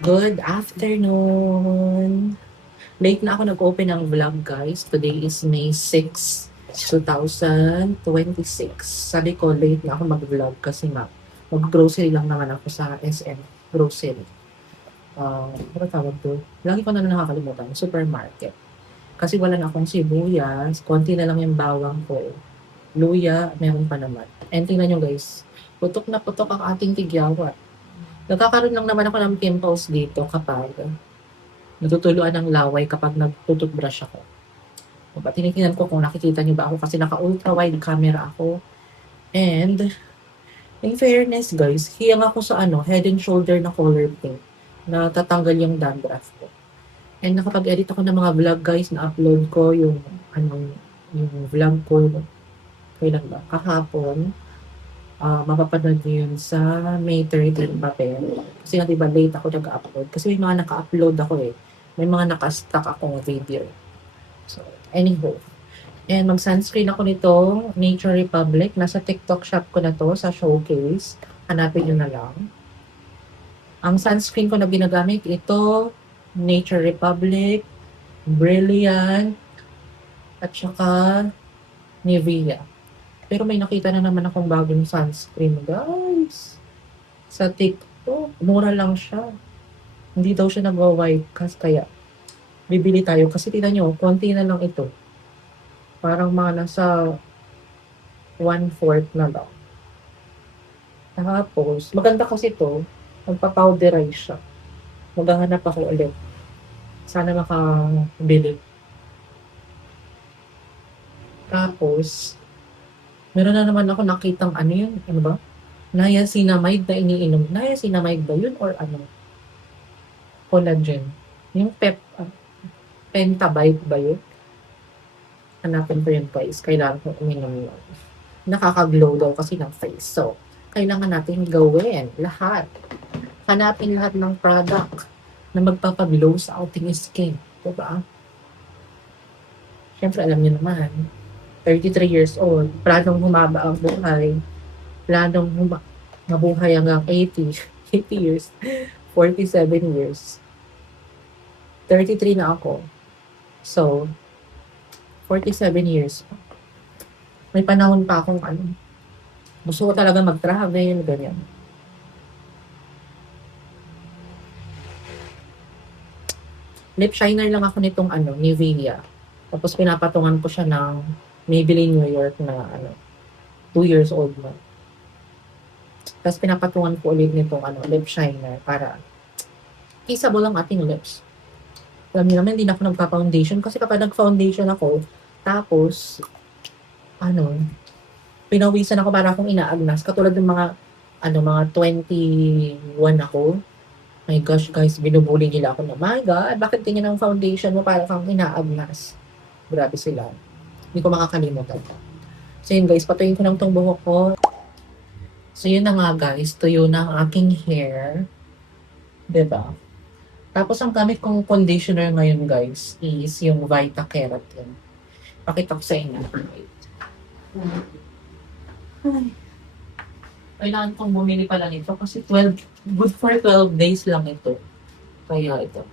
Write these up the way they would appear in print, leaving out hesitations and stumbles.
Good afternoon! Late na ako nag-open ng vlog, guys. Today is May 6, 2026. Sabi ko, late na ako mag-vlog kasi mag-grocery lang naman ako sa SM Grocery. Ano tawag to? Lagi ko na nakakalimutan, supermarket. Kasi wala na akong sibuyas, konti na lang yung bawang ko. Luya, meron pa naman. And tingnan nyo, guys, putok na putok ang ating tigyawat. Nagkakaroon lang naman ako ng pimples dito kapag natutuluan ng laway kapag nagtututbrush ako. Diba? Tinitingnan ko kung nakikita niyo ba ako kasi naka-ultra wide camera ako. And, in fairness guys, hiyang ako sa Head and Shoulder na color pink na tatanggal yung dandruff ko. And nakapag-edit ako ng mga vlog guys, na-upload ko yung vlog ko, kailan ba? Kahapon. Mapapanood niyo yun sa May 13 pa pero. Kasi nga diba late ako nag-upload. Kasi may mga naka-upload ako eh. May mga naka-stock akong video. So, anywho. And mag-sunscreen ako nitong Nature Republic. Nasa TikTok shop ko na to sa showcase. Hanapin nyo na lang. Ang sunscreen ko na ginagamit, ito, Nature Republic, Brilliant, at saka Nivea. Pero may nakita na naman akong bagong sunscreen, guys. Sa TikTok, mura lang siya. Hindi daw siya nag-white cast, kaya bibili tayo. Kasi tingnan nyo, konti na lang ito. Parang mga nasa 1/4 na lang. Tapos, maganda kasi ito, magpa-powderize siya. Maghahanap ako ulit. Sana makabili. Tapos, meron na naman ako nakitang ano ba? Niacinamide na iniinom. Niacinamide ba yun or ano? Collagen. Yung Pentabite ba yun? Hanapin ko yun guys. Kailangan ko uminom yun. Nakaka-glow daw kasi ng face. So, kailangan natin gawin lahat. Hanapin lahat ng product na magpapaglow sa ating skin. Diba? Siyempre, alam niyo naman, 33 years old, planong humaba ang buhay, planong mabuhay hanggang 80 years, 47 years. 33 na ako. So, 47 years. May panahon pa akong gusto ko talaga mag-travel, ganyan. Lip shiner lang ako nitong Nivea. Tapos pinapatungan ko siya ng Maybelline New York na 2 years old na. Tapos pinapatungan ko ulit nitong lip shiner para kissable ang ating lips. Alam niyo naman, hindi na ako nagpa-foundation kasi kapag nag-foundation ako, tapos pinawisan ako para akong inaagnas. Katulad ng mga 21 ako. My gosh, guys, binubuli nila ako na, my God, bakit tingin ang foundation mo para kang inaagnas? Grabe sila. Hindi ko makakalimutan. So yun guys, patuyin ko lang tong buhok ko. So yun na nga guys, tuyo na ang aking hair. Diba? Tapos ang gamit kong conditioner ngayon guys is yung Vita Keratin. Pakita ko sa inyo. Ay. Kailangan kong bumili pala nito kasi good for 12 days lang ito. Kaya ito.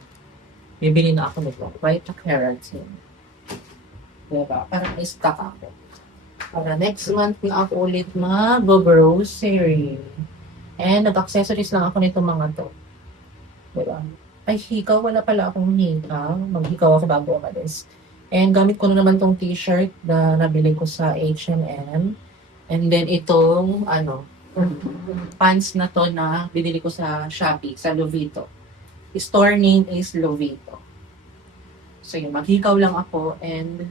Bibili na ako nito. Vita Keratin. Diba? Para i-stock ako. Para next month na ako ulit mag-grocery. And nag-accessories lang ako nito mga to. Diba? Ay, hikaw. Wala pala akong hikaw. Maghikaw ako bago umalis. And gamit ko na naman tong t-shirt na nabili ko sa H&M. And then itong, pants na to na binili ko sa Shopee, sa Lovito. Store name is Lovito. So yun, maghikaw lang ako and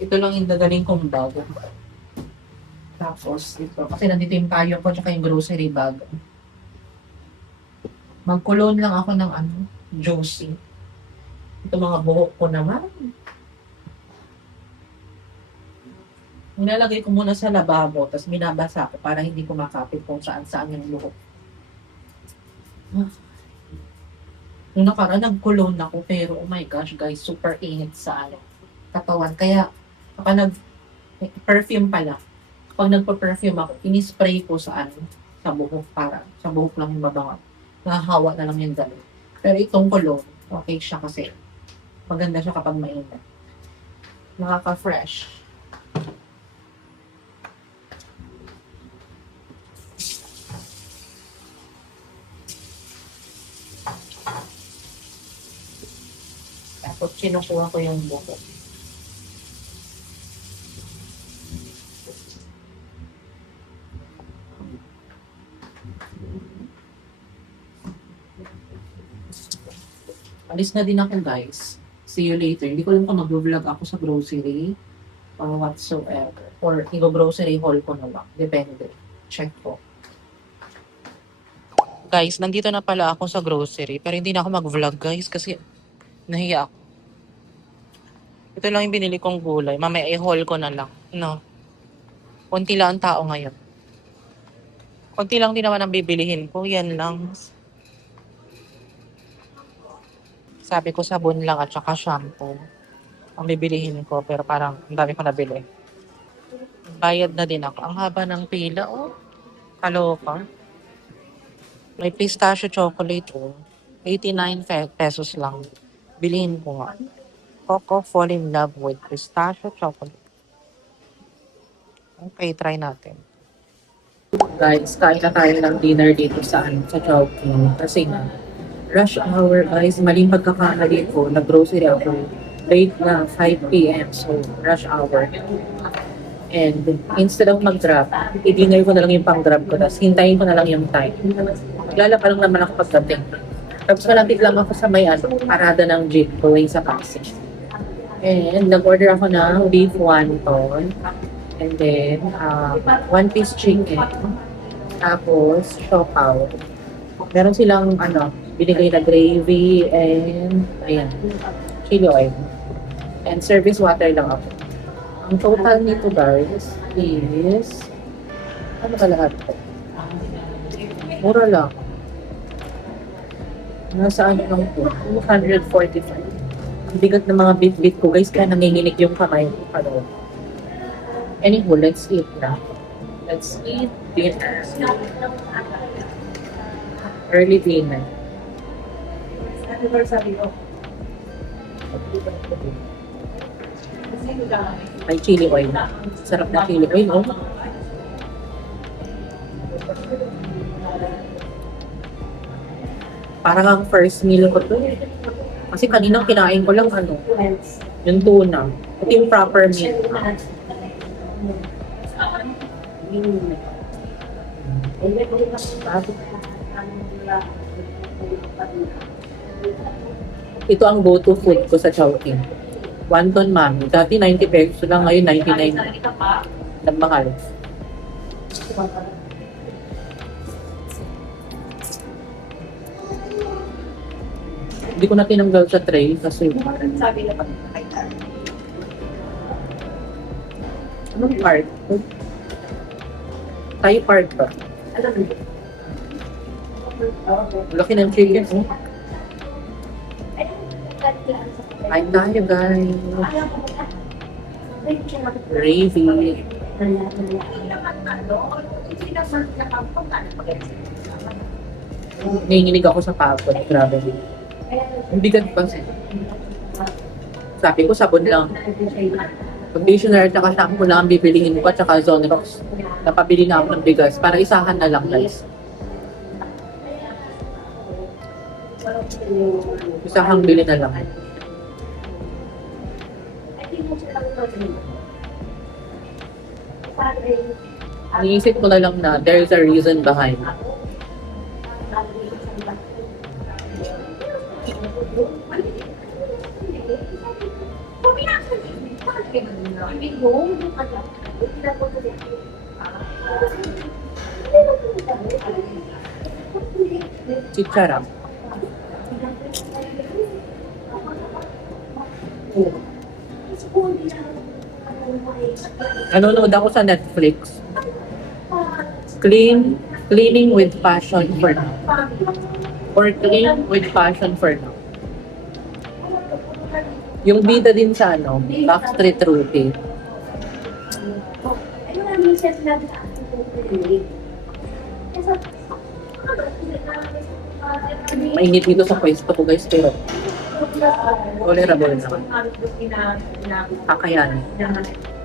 ito lang yung dadaling kong bag. Tapos ito, kasi nandito yung payo ko tsaka yung grocery bag. Magkulon lang ako ng juicy. Ito mga buhok ko naman. Nilalagay ko muna sa lababo, tapos binabasa ko para hindi ko makapit kung saan-saan yung buhok. Nung nakaraan, nag-cologne ako, pero oh my gosh, guys, super init sa katawan. Kaya, kapag perfume pala, kapag nagpa-perfume ako, inispray ko sa sa buhok para sa buhok lang yung mabango. Nahahawa na lang yung dami. Pero itong cologne, okay siya kasi maganda siya kapag mainit. Nakaka-fresh. Tapos kinukuha ko yung buhok. Alis na din ako, guys. See you later. Hindi ko alam kung mag-vlog ako sa grocery or whatsoever. Or i-grocery haul ko na lang. Depende. Check ko. Guys, nandito na pala ako sa grocery. Pero hindi na ako mag-vlog, guys. Kasi nahiya ako. Ito lang yung binili kong gulay. Mamaya i-haul ko na lang. No. Konti lang ang tao ngayon. Konti lang din naman ang bibilihin ko. Yan lang. Sabi ko sabon lang at saka shampoo ang bibilihin ko, pero parang ang dami ko nabili. Bayad na din ako. Ang haba ng pila, oh. Kaloka. May pistachio chocolate, oh. 89 pesos lang. Bilihin ko nga. Coco fall in love with pistachio chocolate. Okay, try natin. Guys, kain na tayo ng dinner dito sa Chowking. Kasi nga, rush hour, guys. Maling pagkakamali ko. Nag-grocery ako. Late na, 5 p.m. So, rush hour. And instead of mag-grab, i-dinner ko na lang yung pang-grab ko. Tapos hintayin ko na lang yung time. Maglalaba lang naman ako pagdating. Tapos malapit lang ako sa may parada ng jeep going sa Pasig. And nag-order ako ng beef wonton. And then, one-piece chicken. Tapos, siopaw. Meron silang, binigay na gravy and, ayan, chili oil. And service water lang ako. Ang total nito, guys, is, ano ba lahat po? Mura lang. Nasa ano lang po? 245. Ang bigat ng mga bit-bit ko, guys, kaya nanginginig yung kamay ko. Anywho, let's eat na. Let's eat dinner. Early dinner. May chili oil. Sarap na chili oil, oh. Parang ang first meal ko to. Kasi kaninang kinain ko lang yung tuna. Ito yung proper meal. Ito ang go-to food ko sa Chowking. Wonton mami. Dati 90 pesos lang, ngayon 99. Nagmahal. Hindi ko na tinanggal sa tray kasi sabi na anong part? Thai part ba? Laki ng chicken, oh. Kain tayo, guys. Gravy. Nanginginig ako sa pagod. Grabe. Ang bigat pa siya. Sabi ko, sabon lang. Conditioner at saka shampoo lang ang bibilihin ko at saka Zonrox. Napabili na ako ng bigas para isahan na lang, guys. Isahang bili na lang. Iniisip ko na lang na there's a reason behind. Chicharam. Nanonood ako sa Netflix. Cleaning with passion for now. Or clean with passion for now. Yung bida din sa Backstreet Routine. Mainit dito sa pwesto ko guys, pero tolerable naman. Kakayanin.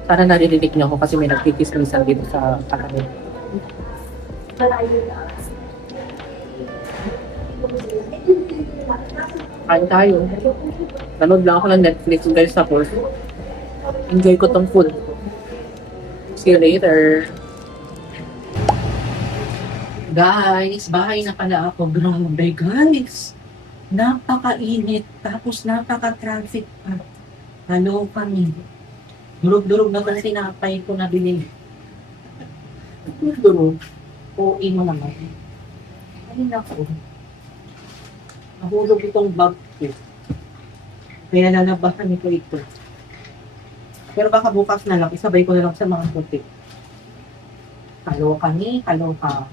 Sana naririnig niyo ako kasi may nagkikismisan dito sa kakanin. Kain tayo. Nanood lang ako ng Netflix guys, tapos enjoy ko tong food. See you later. Guys, bahay na pala ako. Grabe guys. Napakainit. Tapos napaka-traffic pa. Hello kami. Durog-durog na ba tinapay ko na binili? Durog. OA mo naman. Ay nako. Nahulog itong bag ko. Kaya lalabahan ko ito. Pero baka bukas na lang, isabay ko na lang sa mga puti. Kaloka ni, kaloka.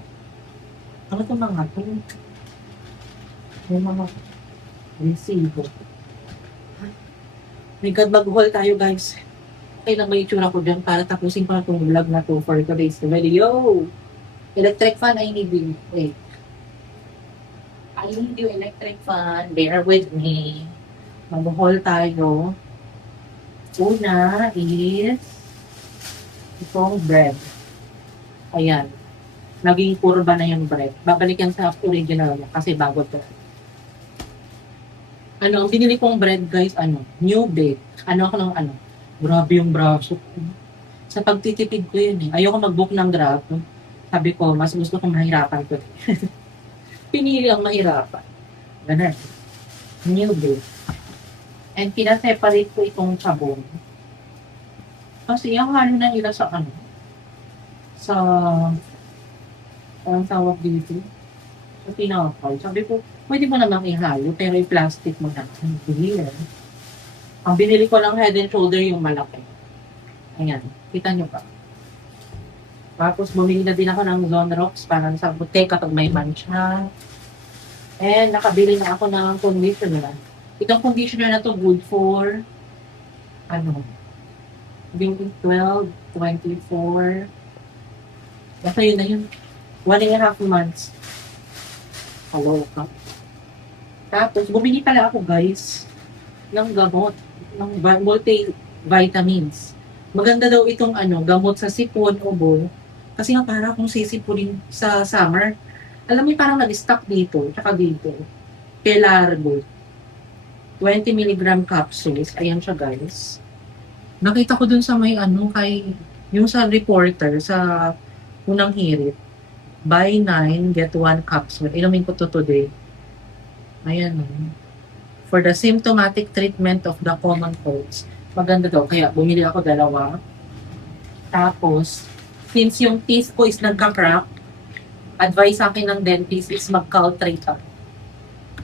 Ano ito mga ito? May mga resibo. My God, mag-haul tayo guys. Okay lang may itsura ko dyan para tapusin ko na itong vlog na to for today's video. Electric fan, I need you. Wait. I need you electric fan. Bear with me. Mag-haul tayo. Una is itong bread. Ayan. Naging kurba na yung bread. Babalik yan sa original niya kasi bago to. Ang binili kong bread guys, new bake. Ako ng grabe yung braso ko. Sa pagtitipid ko yun eh. Ayoko mag-book ng Grab. Sabi ko, mas gusto kong mahirapan ko. Pinili ang mahirapan. Ganun. New bake. And pinaseparate ko itong sabon. Kasi yung halo na nila sa sa ang tawag dito, sa tinapay. Sabi ko, pwede mo namang ihalo, pero i-plastic mo na. Weird. Ang binili ko lang Head and Shoulder yung malaki. Ayan, kita nyo pa. Tapos bumili na din ako ng Zone Rocks para sa butik kapag may mancha. And nakabili na ako ng conditioner. Itong conditioner na to good for 12, 24. Basta yun na yun. 1.5 months. Hello ka. Tapos, bumili pala ako guys ng gamot. Ng multivitamins. Maganda daw itong gamot sa sipon, ubo. Kasi nga para akong sisipunin sa summer. Alam mo parang nag-stock dito. Tsaka dito. Pelargo. 20 mg capsules. Ayan siya guys. Nakita ko dun sa may yung sa reporter, sa unang hirit. Buy 9, get 1 capsule. Inumin ko to today. Ayan. For the symptomatic treatment of the common colds. Maganda daw. Kaya bumili ako 2. Tapos, since yung teeth ko is nagka-crack, advice sa akin ng dentist is mag-caltrate ako.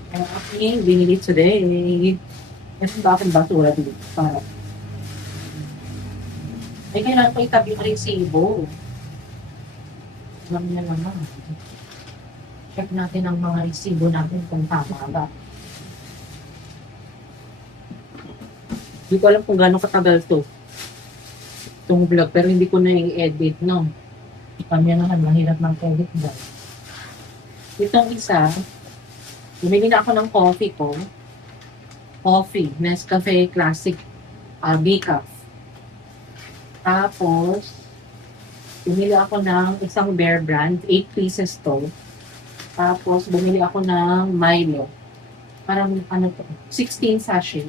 Okay, binili today. Ito ba akong basura dito? Para. Ay, kailangan ko itabi yung resibo. Alam niya naman. Check natin ang mga resibo natin kung tama ba. Hindi ko alam kung gano'ng katagal to. Itong vlog, pero hindi ko na i-edit, no? Kanya naman, mahirap ng edit ba. Itong isa, bumili na ako ng coffee ko. Coffee, Nescafe Classic Decaf. Tapos, bumili ako ng isang Bear Brand, 8 pieces to. Tapos, bumili ako ng Milo. Parang, 16 sachet.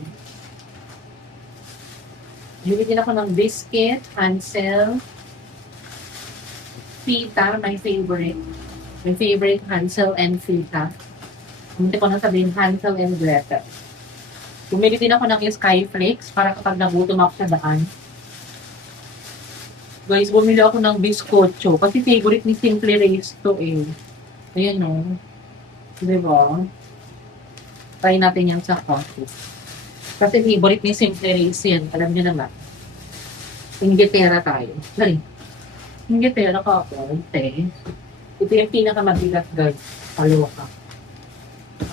Bumili din ako ng biscuit, Hansel, Fita, my favorite. My favorite, Hansel and Fita. Hindi ko na sabihin, Hansel and Gretel. Bumili din ako ng Skyflakes para kapag nagutom ako sa daan. Guys, bumili ako ng biskotso. Kasi favorite ni Simple Race to eh. Ayan o. Diba? Try natin yan sa coffee. Kasi favorite ni Simple Race yan. Alam niyo naman. Inglaterra tayo. Sorry. Inglaterra ka ako. Ito yung pinakamabigat guys. Kaloka.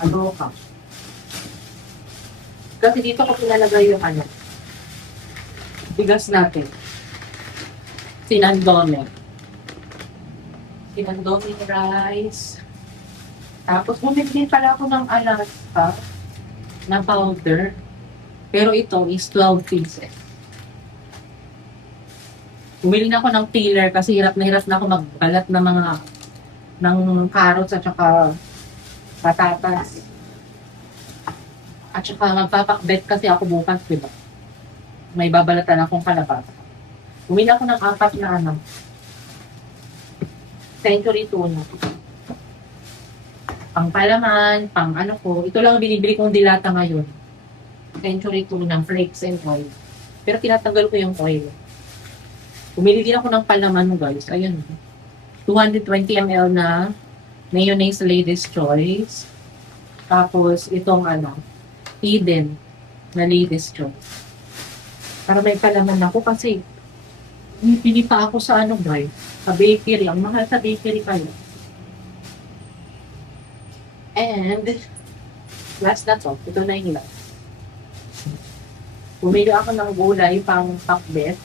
Kaloka. Kasi dito ko pinalagay yung bigas natin. Sinandone. Indomie rice. Tapos bumili pala ako ng Alaska na powder. Pero ito is 12 pieces. Bumili na ako ng peeler kasi hirap na ako magbalat ng carrots at saka patatas. At saka magpapakbet kasi ako bukas, diba? May babalatan akong kalabasa. Bumili ako ng 4 na century tuna. Pang palaman, pang ano ko. Ito lang binibili kong dilata ngayon. Century tuna, flakes and oil. Pero tinatanggal ko yung oil. Bumili din ako ng palaman mo guys. Ayan. 220 ml na mayonnaise Lady's Choice. Tapos itong Eden na Lady's Choice. Para may palaman ako kasi pili pa ako sa guys. Sa bakery. Ang mahal sa bakery pala. And last na to. Ito na yung last. Bumili ako ng gulay pang pakbet.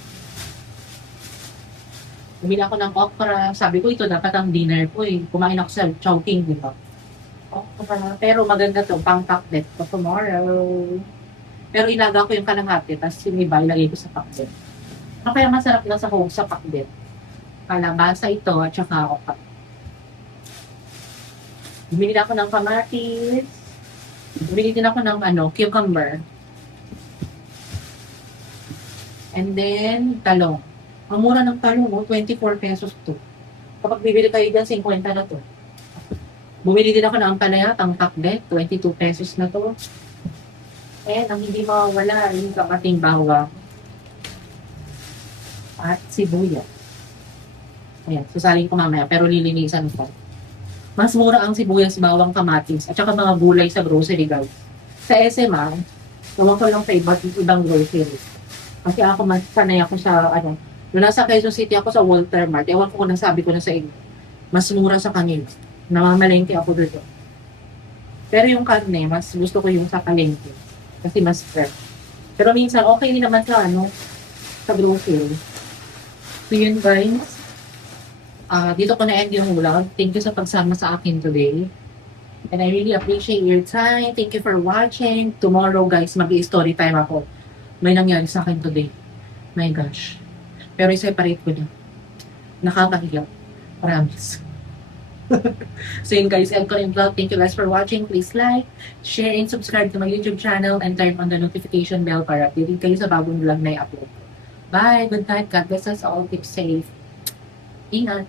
Bumili ako ng okra. Sabi ko, ito dapat ang dinner ko eh. Kumain ako sa Chowking, di ba? Okra. Pero maganda to, pang pakbet for tomorrow. Pero ilaga ko yung kalahati, tapos yung iba ilagay ko sa pakbet. Ano kaya masarap na sa home sa pakbet? Kalabasa ito at saka okra. Bumili ako ng kamatis. Bumili din ako ng cucumber. And then, talong. Ang mura ng talong mo, 24 pesos to. Kapag bibili kayo dyan, 50 na to. Bumili din ako ng ampalaya, pang pakbet, 22 pesos na to. And ang hindi mawawala, yung kapating bawang. At sibuyas. Ayan, susalin ko mamaya, pero lilinisan ko. Mas mura ang sibuyas, bawang, kamatis, at saka mga gulay sa grocery guys. Sa SMA, naman ko lang sa ibang grocery. Kasi ako mas sanay ako sa nung nasa Quezon City ako sa Walter Mart, ewan ko kung nasabi ko na sa inyo, mas mura sa kanila. Namamalengke ako dito. Pero yung karne, mas gusto ko yung sa palengke. Kasi mas fresh. Pero minsan, okay din naman sa sa grocery. So yun guys. Dito ko na-end yung vlog. Thank you sa pagsama sa akin today. And I really appreciate your time. Thank you for watching. Tomorrow guys, mag-i-story time ako. May nangyari sa akin today. My gosh. Pero i-separate ko na. Nakakahiya. Promise. So yun guys, end ko yung vlog. Thank you guys for watching. Please like, share, and subscribe to my YouTube channel and turn on the notification bell para updated kayo sa bagong vlog na i-upload ko. Bye! Good night. God bless us all. Keep safe. Ingat!